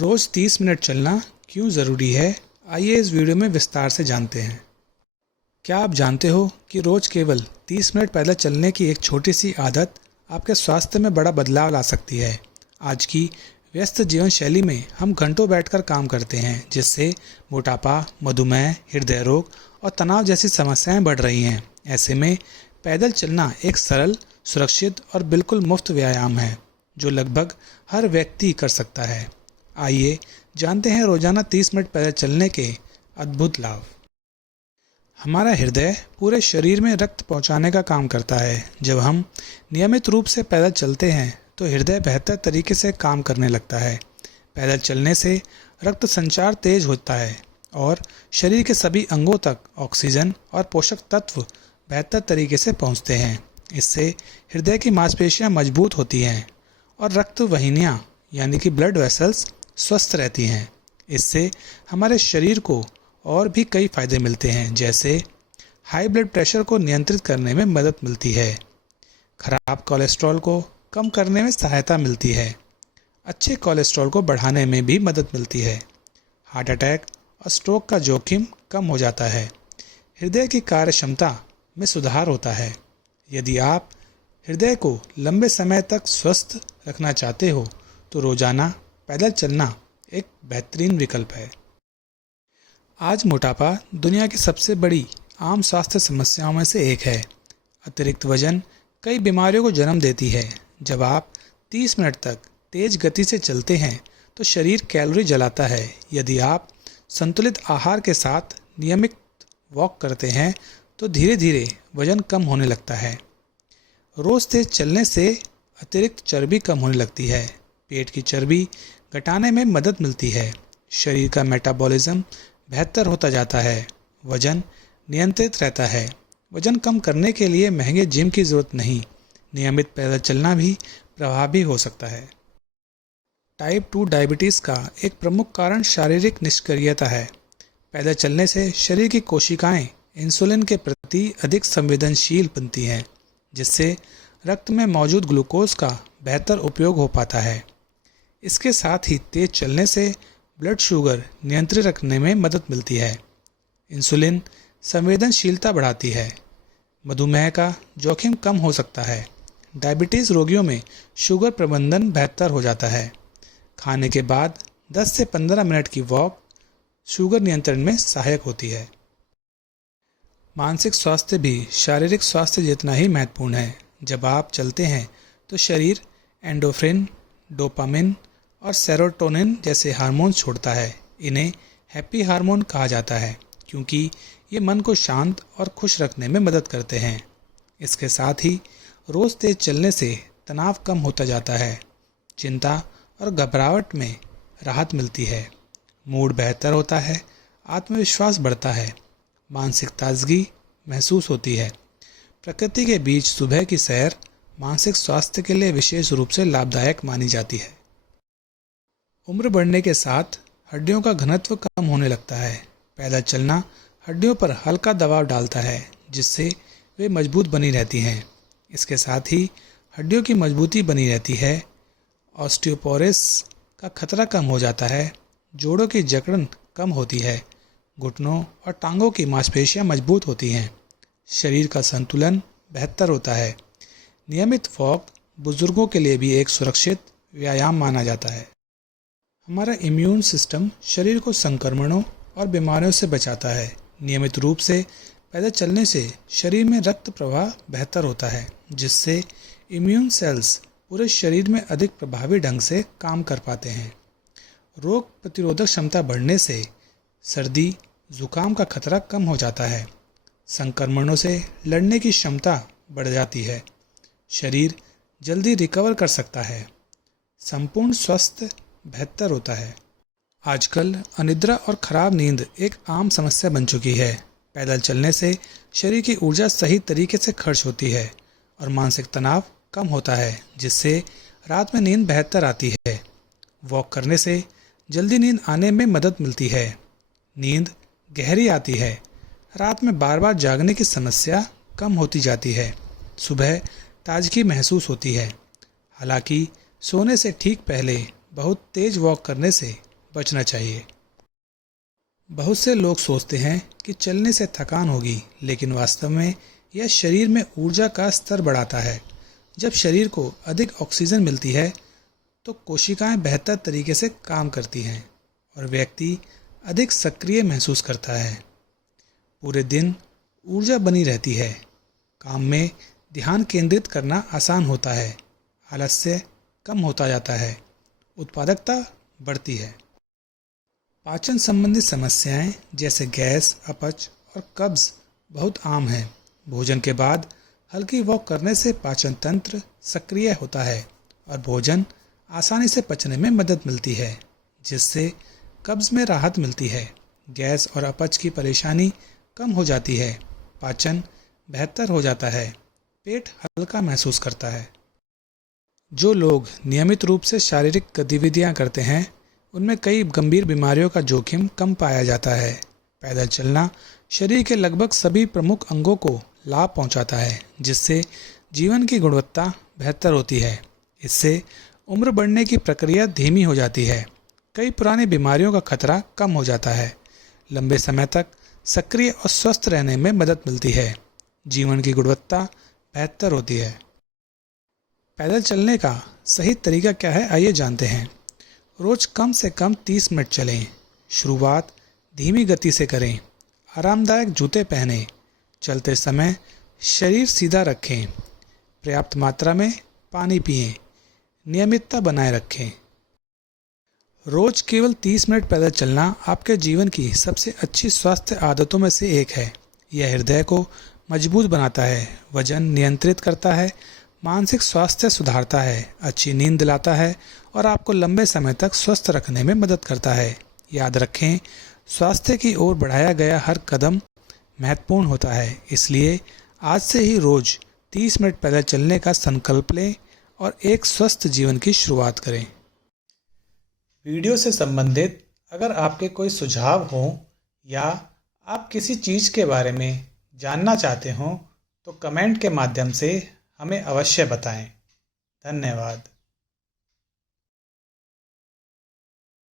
रोज़ 30 minute चलना क्यों ज़रूरी है, आइए इस वीडियो में विस्तार से जानते हैं। क्या आप जानते हो कि रोज़ केवल 30 मिनट पैदल चलने की एक छोटी सी आदत आपके स्वास्थ्य में बड़ा बदलाव ला सकती है। आज की व्यस्त जीवन शैली में हम घंटों बैठकर काम करते हैं, जिससे मोटापा, मधुमेह, हृदय रोग और तनाव जैसी समस्याएं बढ़ रही हैं। ऐसे में पैदल चलना एक सरल, सुरक्षित और बिल्कुल मुफ्त व्यायाम है, जो लगभग हर व्यक्ति कर सकता है। आइए जानते हैं रोजाना 30 मिनट पैदल चलने के अद्भुत लाभ। हमारा हृदय पूरे शरीर में रक्त पहुंचाने का काम करता है। जब हम नियमित रूप से पैदल चलते हैं तो हृदय बेहतर तरीके से काम करने लगता है। पैदल चलने से रक्त संचार तेज होता है और शरीर के सभी अंगों तक ऑक्सीजन और पोषक तत्व बेहतर तरीके से पहुंचते हैं। इससे हृदय की मांसपेशियां मजबूत होती हैं और रक्त वाहिनियां यानी कि ब्लड वेसल्स स्वस्थ रहती हैं। इससे हमारे शरीर को और भी कई फायदे मिलते हैं, जैसे हाई ब्लड प्रेशर को नियंत्रित करने में मदद मिलती है, खराब कोलेस्ट्रॉल को कम करने में सहायता मिलती है, अच्छे कोलेस्ट्रॉल को बढ़ाने में भी मदद मिलती है, हार्ट अटैक और स्ट्रोक का जोखिम कम हो जाता है, हृदय की कार्य क्षमता में सुधार होता है। यदि आप हृदय को लंबे समय तक स्वस्थ रखना चाहते हो तो रोजाना पैदल चलना एक बेहतरीन विकल्प है। आज मोटापा दुनिया की सबसे बड़ी आम स्वास्थ्य समस्याओं में से एक है। अतिरिक्त वजन कई बीमारियों को जन्म देती है। जब आप 30 मिनट तक तेज गति से चलते हैं तो शरीर कैलोरी जलाता है। यदि आप संतुलित आहार के साथ नियमित वॉक करते हैं तो धीरे धीरे वजन कम होने लगता है। रोज़ तेज चलने से अतिरिक्त चर्बी कम होने लगती है, पेट की चर्बी घटाने में मदद मिलती है, शरीर का मेटाबॉलिज्म बेहतर होता जाता है, वजन नियंत्रित रहता है। वजन कम करने के लिए महंगे जिम की ज़रूरत नहीं, नियमित पैदल चलना भी प्रभावी हो सकता है। टाइप 2 डायबिटीज़ का एक प्रमुख कारण शारीरिक निष्क्रियता है। पैदल चलने से शरीर की कोशिकाएं इंसुलिन के प्रति अधिक संवेदनशील बनती हैं, जिससे रक्त में मौजूद ग्लूकोज का बेहतर उपयोग हो पाता है। इसके साथ ही तेज चलने से ब्लड शुगर नियंत्रित रखने में मदद मिलती है। इंसुलिन संवेदनशीलता बढ़ाती है। मधुमेह का जोखिम कम हो सकता है। डायबिटीज़ रोगियों में शुगर प्रबंधन बेहतर हो जाता है। खाने के बाद 10 से 15 मिनट की वॉक शुगर नियंत्रण में सहायक होती है। मानसिक स्वास्थ्य भी शारीरिक स्वास्थ्य जितना ही महत्वपूर्ण है। जब आप चलते हैं तो शरीर एंडोफ्रिन, डोपामिन और सेरोटोनिन जैसे हार्मोन छोड़ता है। इन्हें हैप्पी हार्मोन कहा जाता है, क्योंकि ये मन को शांत और खुश रखने में मदद करते हैं। इसके साथ ही रोज़ तेज चलने से तनाव कम होता जाता है, चिंता और घबराहट में राहत मिलती है, मूड बेहतर होता है, आत्मविश्वास बढ़ता है, मानसिक ताजगी महसूस होती है। प्रकृति के बीच सुबह की सैर मानसिक स्वास्थ्य के लिए विशेष रूप से लाभदायक मानी जाती है। उम्र बढ़ने के साथ हड्डियों का घनत्व कम होने लगता है। पैदल चलना हड्डियों पर हल्का दबाव डालता है, जिससे वे मजबूत बनी रहती हैं। इसके साथ ही हड्डियों की मजबूती बनी रहती है, ऑस्टियोपोरोसिस का खतरा कम हो जाता है, जोड़ों की जकड़न कम होती है, घुटनों और टांगों की मांसपेशियां मजबूत होती हैं, शरीर का संतुलन बेहतर होता है। नियमित वॉक बुजुर्गों के लिए भी एक सुरक्षित व्यायाम माना जाता है। हमारा इम्यून सिस्टम शरीर को संक्रमणों और बीमारियों से बचाता है। नियमित रूप से पैदल चलने से शरीर में रक्त प्रवाह बेहतर होता है, जिससे इम्यून सेल्स पूरे शरीर में अधिक प्रभावी ढंग से काम कर पाते हैं। रोग प्रतिरोधक क्षमता बढ़ने से सर्दी, जुकाम का खतरा कम हो जाता है, संक्रमणों से लड़ने की क्षमता बढ़ जाती है, शरीर जल्दी रिकवर कर सकता है, संपूर्ण स्वास्थ्य बेहतर होता है। आजकल अनिद्रा और खराब नींद एक आम समस्या बन चुकी है। पैदल चलने से शरीर की ऊर्जा सही तरीके से खर्च होती है और मानसिक तनाव कम होता है, जिससे रात में नींद बेहतर आती है। वॉक करने से जल्दी नींद आने में मदद मिलती है, नींद गहरी आती है, रात में बार बार जागने की समस्या कम होती जाती है, सुबह ताजगी महसूस होती है। हालांकि सोने से ठीक पहले बहुत तेज वॉक करने से बचना चाहिए। बहुत से लोग सोचते हैं कि चलने से थकान होगी, लेकिन वास्तव में यह शरीर में ऊर्जा का स्तर बढ़ाता है। जब शरीर को अधिक ऑक्सीजन मिलती है तो कोशिकाएं बेहतर तरीके से काम करती हैं और व्यक्ति अधिक सक्रिय महसूस करता है। पूरे दिन ऊर्जा बनी रहती है, काम में ध्यान केंद्रित करना आसान होता है, आलस्य कम होता जाता है, उत्पादकता बढ़ती है। पाचन संबंधी समस्याएं जैसे गैस, अपच और कब्ज बहुत आम हैं। भोजन के बाद हल्की वॉक करने से पाचन तंत्र सक्रिय होता है और भोजन आसानी से पचने में मदद मिलती है, जिससे कब्ज में राहत मिलती है। गैस और अपच की परेशानी कम हो जाती है, पाचन बेहतर हो जाता है, पेट हल्का महसूस करता है। जो लोग नियमित रूप से शारीरिक गतिविधियां करते हैं उनमें कई गंभीर बीमारियों का जोखिम कम पाया जाता है। पैदल चलना शरीर के लगभग सभी प्रमुख अंगों को लाभ पहुंचाता है, जिससे जीवन की गुणवत्ता बेहतर होती है। इससे उम्र बढ़ने की प्रक्रिया धीमी हो जाती है, कई पुरानी बीमारियों का खतरा कम हो जाता है, लंबे समय तक सक्रिय और स्वस्थ रहने में मदद मिलती है, जीवन की गुणवत्ता बेहतर होती है। पैदल चलने का सही तरीका क्या है, आइए जानते हैं। रोज कम से कम 30 मिनट चलें। शुरुआत धीमी गति से करें। आरामदायक जूते पहनें। चलते समय शरीर सीधा रखें। पर्याप्त मात्रा में पानी पिएं। नियमितता बनाए रखें। रोज केवल 30 मिनट पैदल चलना आपके जीवन की सबसे अच्छी स्वास्थ्य आदतों में से एक है। यह हृदय को मजबूत बनाता है, वजन नियंत्रित करता है, मानसिक स्वास्थ्य सुधारता है, अच्छी नींद दिलाता है और आपको लंबे समय तक स्वस्थ रखने में मदद करता है। याद रखें, स्वास्थ्य की ओर बढ़ाया गया हर कदम महत्वपूर्ण होता है, इसलिए आज से ही रोज 30 मिनट पैदल चलने का संकल्प लें और एक स्वस्थ जीवन की शुरुआत करें। वीडियो से संबंधित अगर आपके कोई सुझाव हो या आप किसी चीज़ के बारे में जानना चाहते हो तो कमेंट के माध्यम से हमें अवश्य बताएं। धन्यवाद।